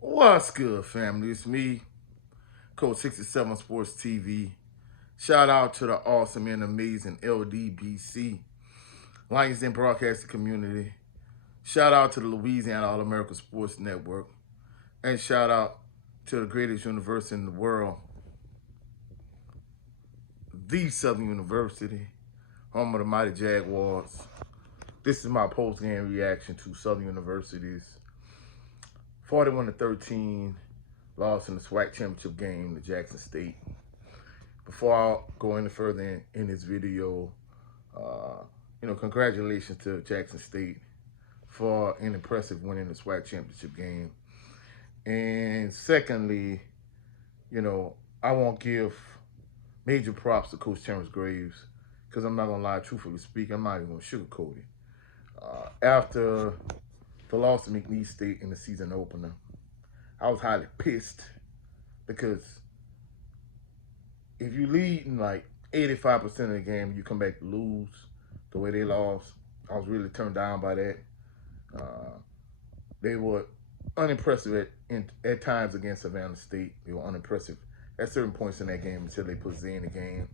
What's good, family? It's me, Coach 67 Sports TV. Shout out to the awesome and amazing LDBC, Lions Den Broadcasting Community. Shout out to the Louisiana All American Sports Network. And shout out to the greatest university in the world, the Southern University, home of the mighty Jaguars. This is my post-game reaction to Southern University's 41-13 loss in the SWAC Championship game to Jackson State. Before I go any further in this video, congratulations to Jackson State for an impressive win in the SWAC Championship game. And secondly, I won't give major props to Coach Terrence Graves because I'm not going to lie, truthfully speaking, I'm not even going to sugarcoat it. After the loss to McNeese State in the season opener, I was highly pissed because if you lead in like 85% of the game, you come back to lose the way they lost. I was really turned down by that. They were unimpressive at times against Savannah State. They were unimpressive at certain points in that game until they put Zay in the game.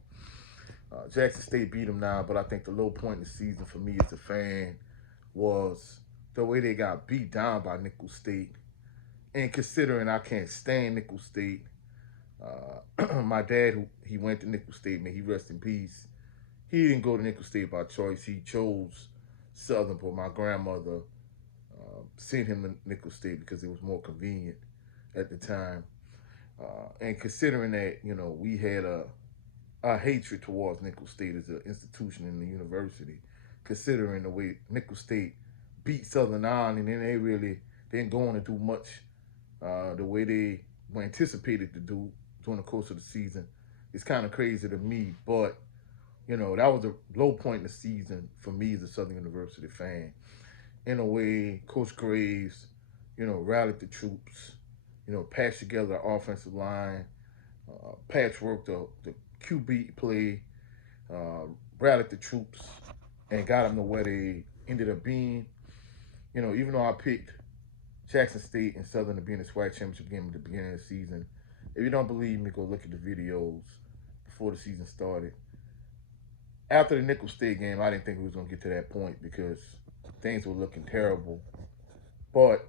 Jackson State beat them now, but I think the low point in the season for me as a fan was the way they got beat down by Nicholls State. And considering I can't stand Nicholls State, my dad, he went to Nicholls State, may he rest in peace. He didn't go to Nicholls State by choice. He chose Southern, but my grandmother sent him to Nicholls State because it was more convenient at the time. And considering that, we had a hatred towards Nicholls State as an institution in the university, considering the way Nicholls State beat Southern on, and then they really didn't go on to do much the way they were anticipated to do during the course of the season. It's kind of crazy to me, but that was a low point in the season for me as a Southern University fan. In a way, Coach Graves, rallied the troops, patched together the offensive line, patchworked the QB play, rallied the troops, and got them to where they ended up being. Even though I picked Jackson State and Southern to be in the SWAC Championship game at the beginning of the season, if you don't believe me, go look at the videos before the season started. After the Nicholls State game, I didn't think we was going to get to that point because things were looking terrible. But,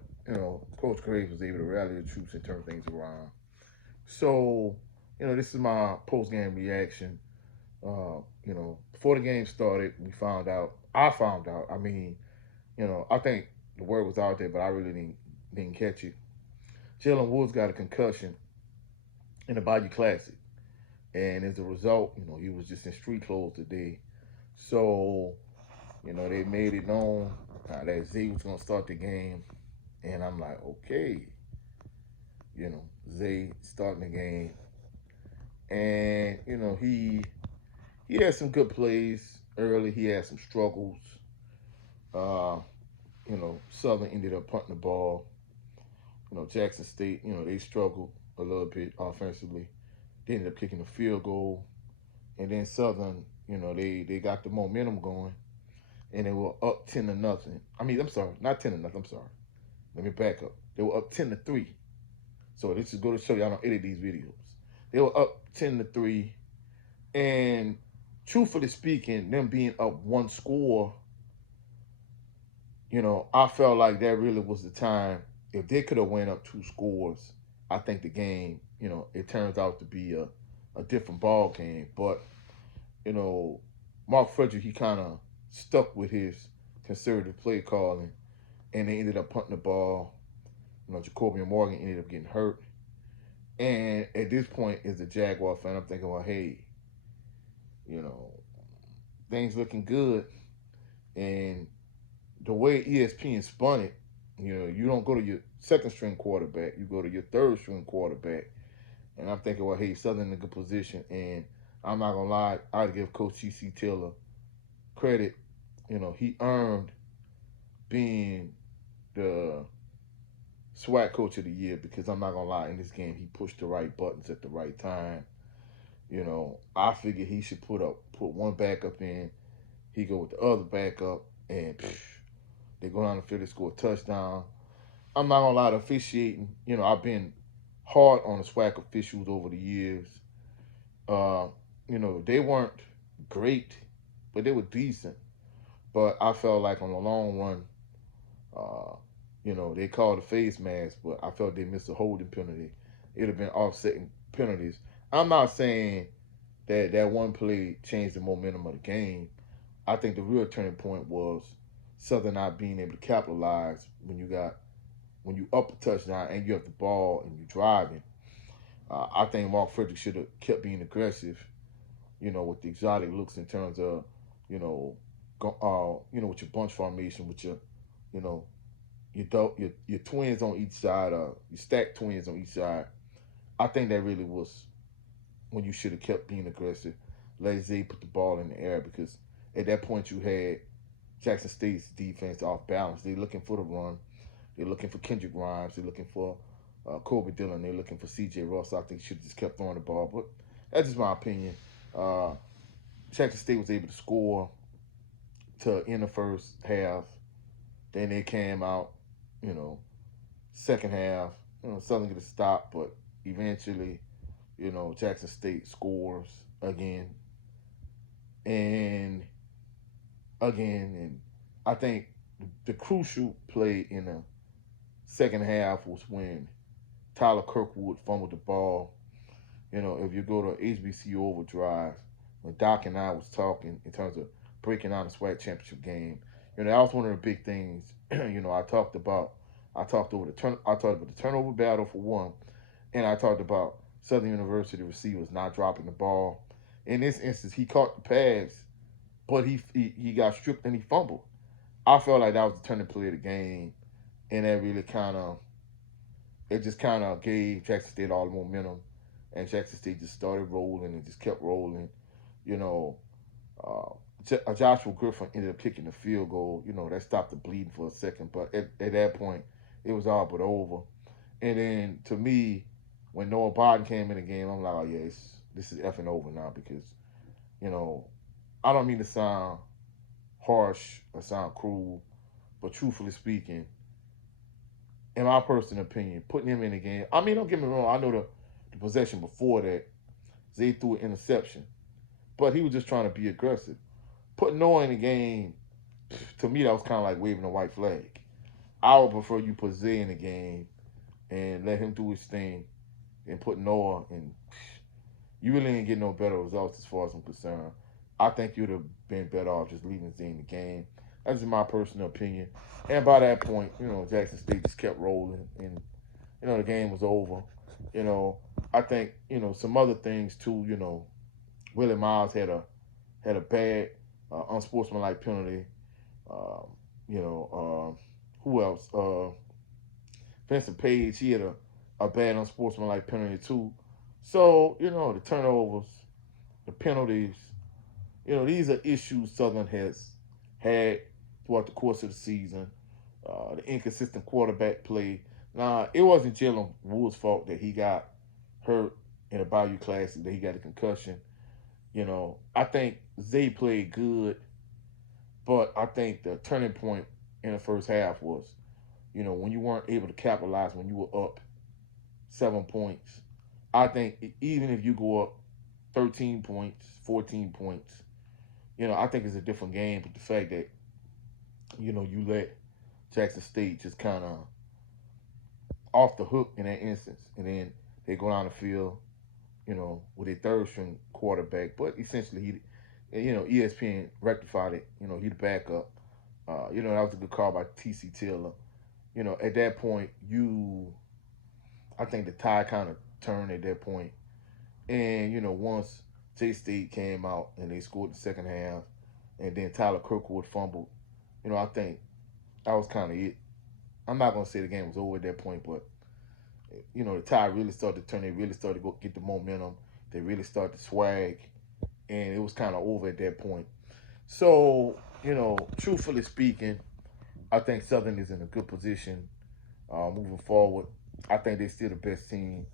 Coach Graves was able to rally the troops and turn things around. So, this is my post-game reaction. Before the game started, I found out, I think the word was out there, but I really didn't catch it. Jalen Woods got a concussion in the Bayou Classic. And as a result, he was just in street clothes today. So, they made it known that Zay was going to start the game. And I'm like, okay, Zay starting the game. And, he had some good plays early. He had some struggles. Southern ended up punting the ball. Jackson State, they struggled a little bit offensively. They ended up kicking a field goal. And then Southern, they got the momentum going. And they were up 10-0. I'm sorry, not 10-0. I'm sorry. Let me back up. They were up 10-3. So this is going to show you I don't edit these videos. They were up 10-3. And truthfully speaking, them being up one score, I felt like that really was the time. If they could have went up 2 scores, I think the game, it turns out to be a different ball game. But, Mark Frederick, he kind of stuck with his conservative play calling, and they ended up punting the ball. Jacoby Morgan ended up getting hurt. And at this point, as a Jaguar fan, I'm thinking, well, hey, things looking good. And the way ESPN spun it, you don't go to your second string quarterback, you go to your third string quarterback. And I'm thinking, well, hey, Southern in a good position. And I'm not going to lie, I'd give Coach C.C. Taylor credit. He earned being the SWAC Coach of the Year because I'm not going to lie, in this game, he pushed the right buttons at the right time. I figured he should put one backup in. He go with the other backup, and they go down the field and score a touchdown. I'm not gonna lie to officiating. I've been hard on the SWAC officials over the years. Uh, they weren't great, but they were decent. But I felt like on the long run, uh, they called a face mask, but I felt they missed a holding penalty. It'd have been offsetting penalties. I'm not saying that one play changed the momentum of the game. I think the real turning point was Southern not being able to capitalize when you up a touchdown and you have the ball and you're driving. I think Mark Frederick should have kept being aggressive, with the exotic looks in terms of, with your bunch formation, with you know, your twins on each side, your stacked twins on each side. I think that really was when you should have kept being aggressive. Let Zay put the ball in the air because at that point you had Jackson State's defense off balance. They're looking for the run. They're looking for Kendrick Grimes. They're looking for Kobe Dillon. They're looking for C.J. Ross. I think should have just kept throwing the ball. But that's just my opinion. Uh, Jackson State was able to score to end the first half. Then they came out, you know, second half. Southern get a stop, but eventually, Jackson State scores again and again. And I think the crucial play in the second half was when Tyler Kirkwood fumbled the ball. If you go to HBCU Overdrive, when Doc and I was talking in terms of breaking down the SWAC Championship game, that was one of the big things. I talked about. I talked about the turnover battle for one, and I talked about Southern University receivers not dropping the ball. In this instance, he caught the pass, but he got stripped and he fumbled. I felt like that was the turning play of the game, and that really kind of gave Jackson State all the momentum, and Jackson State just started rolling and just kept rolling. You know, Joshua Griffin ended up kicking the field goal. That stopped the bleeding for a second, but at that point, it was all but over. And then to me, when Noah Barton came in the game, I'm like, oh yeah, this is effing over now because, I don't mean to sound harsh or sound cruel, but truthfully speaking, in my personal opinion, putting him in the game, I mean, don't get me wrong, I know the possession before that, Zay threw an interception, but he was just trying to be aggressive. Putting Noah in the game, to me, that was kind of like waving a white flag. I would prefer you put Zay in the game and let him do his thing and put Noah in. You really ain't get no better results as far as I'm concerned. I think you'd have been better off just leaving Zay in the game. That's just my personal opinion. And by that point, Jackson State just kept rolling and, the game was over. I think, some other things too, Willie Miles had a bad unsportsmanlike penalty. Who else? Vincent Page, he had a bad unsportsmanlike penalty too. So, the turnovers, the penalties, these are issues Southern has had throughout the course of the season. The inconsistent quarterback play. Now, it wasn't Jalen Wood's fault that he got hurt in a Bayou Classic, that he got a concussion. I think Zay played good, but I think the turning point in the first half was, when you weren't able to capitalize when you were up 7 points. I think even if you go up 13 points, 14 points, I think it's a different game. But the fact that, you let Jackson State just kind of off the hook in that instance, and then they go down the field, with a third string quarterback. But essentially, ESPN rectified it. He the backup. That was a good call by T.C. Taylor. At that point, I think the tide kind of turned at that point. And, once J-State came out and they scored the second half, and then Tyler Kirkwood fumbled, I think that was kind of it. I'm not going to say the game was over at that point, but, the tide really started to turn. They really started to go get the momentum. They really started to swag, and it was kind of over at that point. So, truthfully speaking, I think Southern is in a good position moving forward. I think they're still the best team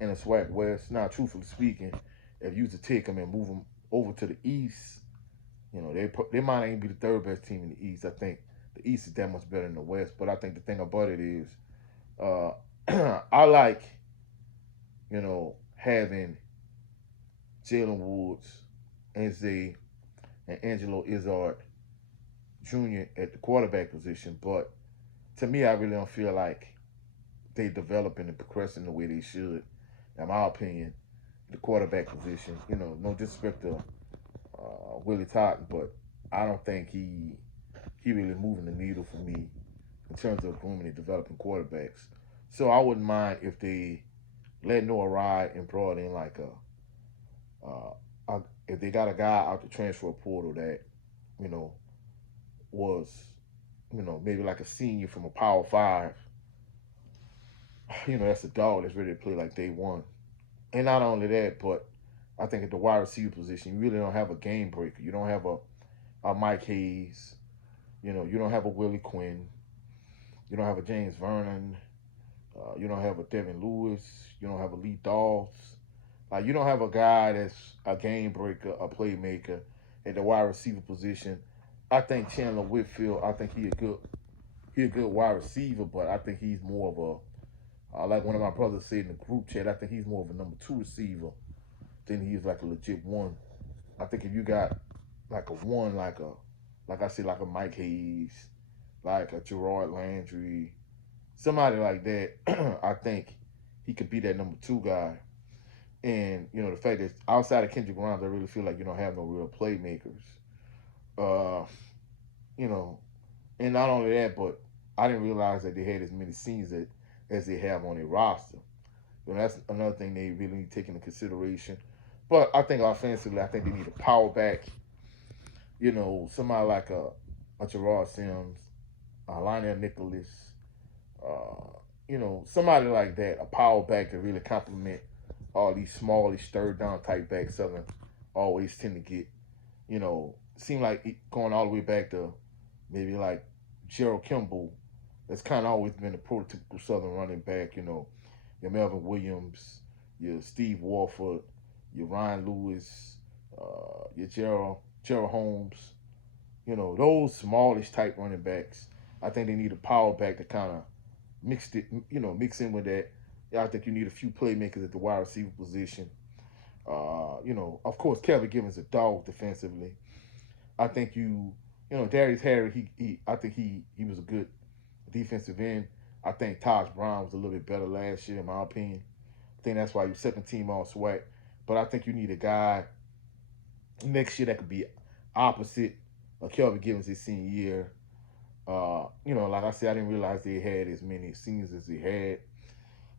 in the SWAC West. Now, truthfully speaking, if you was to take them and move them over to the East, they might even be the third best team in the East. I think the East is that much better than the West. But I think the thing about it is, Uh, I like, having Jalen Woods, Zay, and Angelo Izzard Jr. at the quarterback position. But to me, I really don't feel like they developing and progressing the way they should. In my opinion, the quarterback position. No disrespect to Willie Totten, but I don't think he really moving the needle for me in terms of grooming and developing quarterbacks. So I wouldn't mind if they let Noah ride and brought in like if they got a guy out the transfer portal that you know was maybe like a senior from a Power Five. That's a dog that's ready to play like day one. And not only that, but I think at the wide receiver position, you really don't have a game breaker. You don't have a Mike Hayes. You don't have a Willie Quinn. You don't have a James Vernon. You don't have a Devin Lewis. You don't have a Lee Dawes. You don't have a guy that's a game breaker, a playmaker at the wide receiver position. I think Chandler Whitfield, I think he a good wide receiver, but I think he's more of like one of my brothers said in the group chat, I think he's more of a number 2 receiver than he is like a legit one. I think if you got like a one, like I said, like a Mike Hayes, like a Gerard Landry, somebody like that, I think he could be that number 2 guy. And, the fact that outside of Kendrick Grimes, I really feel like you don't have no real playmakers. You know, and not only that, but I didn't realize that they had as many seniors as they have on their roster. That's another thing they really need to take into consideration. But I think offensively, I think they need a power back. Somebody like a Gerard Sims, Lionel Nicholas, somebody like that, a power back to really complement all these smallish, third down type backs Southern always tend to get. Seem like going all the way back to maybe like Gerald Kimball, that's kind of always been a prototypical Southern running back. Your Melvin Williams, your Steve Warford, your Ryan Lewis, your Gerald Holmes. Those smallish type running backs. I think they need a power back to kind of mix in with that. I think you need a few playmakers at the wide receiver position. Of course, Kevin Givens a dog defensively. I think Darius Harry. I think he was a good defensive end. I think Taj Brown was a little bit better last year, in my opinion. I think that's why he was second team all SWAC. But I think you need a guy next year that could be opposite of Kelvin Givens his senior year. Like I said, I didn't realize they had as many seniors as they had.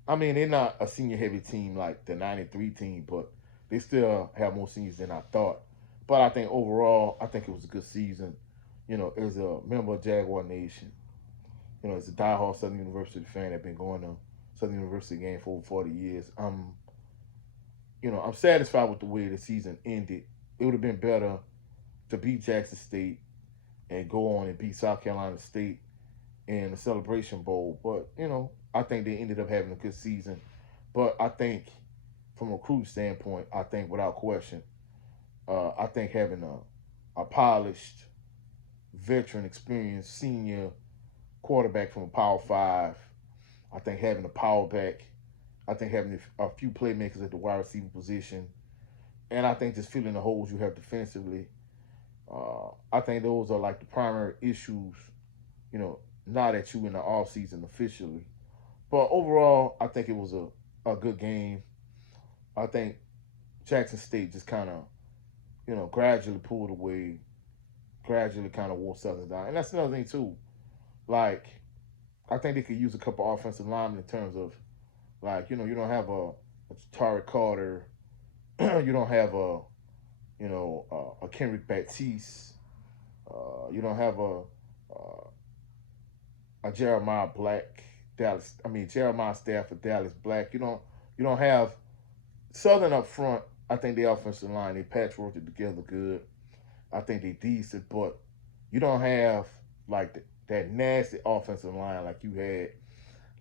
I mean, they're not a senior-heavy team like the 93 team, but they still have more seniors than I thought. But I think overall, I think it was a good season. As a member of Jaguar Nation, as a diehard Southern University fan that's been going to Southern University game for over 40 years, I'm satisfied with the way the season ended. It would have been better to beat Jackson State and go on and beat South Carolina State in the Celebration Bowl. But, I think they ended up having a good season. But I think from a recruiting standpoint, I think without question, I think having a polished, veteran, experienced, senior quarterback from a Power 5, I think having a power back, I think having a few playmakers at the wide receiver position, and I think just filling the holes you have defensively, I think those are like the primary issues, not at you in the offseason officially. But overall, I think it was a good game. I think Jackson State just kind of, gradually pulled away, gradually kind of wore Southern down. And that's another thing, too. Like, I think they could use a couple offensive linemen in terms of, like, you don't have a Tariq Carter. You don't have a Kendrick Baptiste. You don't have a Jeremiah Stafford, Dallas Black. You don't have Southern up front. I think the offensive line, they patchworked it together good. I think they decent, but you don't have like that nasty offensive line like you had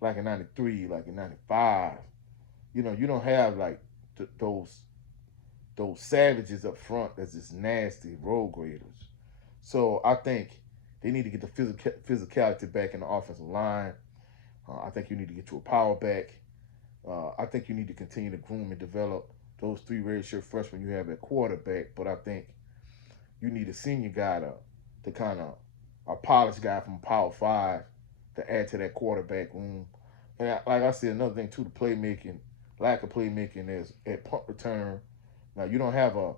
like in 93, like in 95. You don't have like those savages up front that's just nasty road graders. So I think they need to get the physicality back in the offensive line. I think you need to get you a power back. I think you need to continue to groom and develop those 3 redshirt freshmen you have at quarterback. But I think you need a senior guy to kind of a polished guy from Power 5 to add to that quarterback room. And like I said, another thing too, the playmaking, lack of playmaking is at punt return. Now you don't have a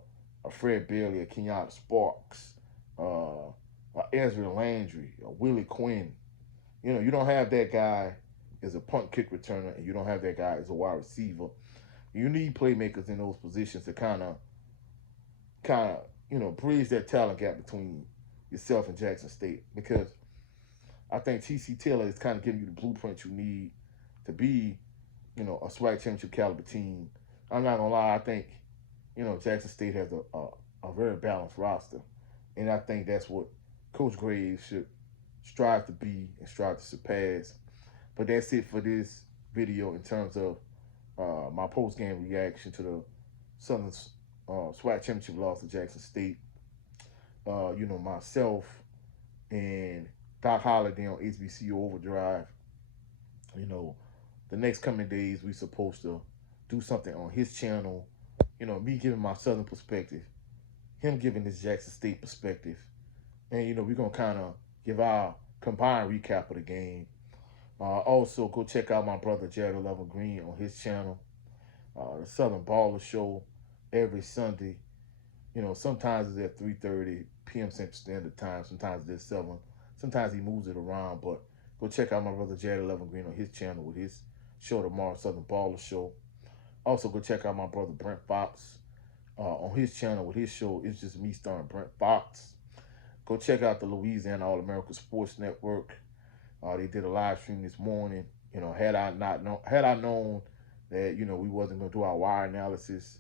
Fred Bailey, a Kenyatta Sparks, a Ezra Landry, a Willie Quinn. You don't have that guy as a punt kick returner, and you don't have that guy as a wide receiver. You need playmakers in those positions to kind of, bridge that talent gap between yourself and Jackson State, because I think TC Taylor is kind of giving you the blueprint you need to be, a SWAC championship caliber team. I'm not gonna lie, I think, Jackson State has a very balanced roster, and I think that's what Coach Graves should strive to be and strive to surpass. But that's it for this video in terms of my post-game reaction to the Southern SWAC championship loss to Jackson State. Myself and Doc Holliday on HBCU Overdrive. The next coming days we supposed to do something on his channel. Me giving my Southern perspective, him giving his Jackson State perspective, and we're gonna kind of give our combined recap of the game. Also, go check out my brother Jared 11 Green on his channel, the Southern Baller Show, every Sunday. Sometimes it's at 3:30 p.m. Central Standard Time. Sometimes it's at 7. Sometimes he moves it around, but go check out my brother Jared 11 Green on his channel with his show tomorrow, Southern Baller Show. Also, go check out my brother Brent Fox on his channel with his show, It's Just Me starring Brent Fox. Go check out the Louisiana All-American Sports Network. They did a live stream this morning. Had I known that we wasn't gonna do our wire analysis,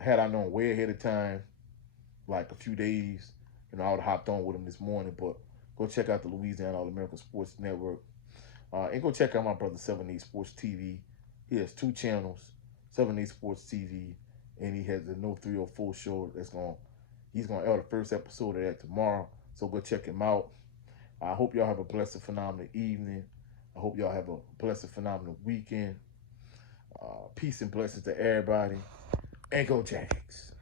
had I known way ahead of time, like a few days, I would have hopped on with them this morning. But go check out the Louisiana All-American Sports Network, and go check out my brother 7A Sports TV. He has 2 channels, 7A Sports TV, and he has the No 304 show he's gonna air the first episode of that tomorrow. So go check him out. I hope y'all have a blessed, phenomenal evening. I hope y'all have a blessed, phenomenal weekend. Peace and blessings to everybody. And go Jags.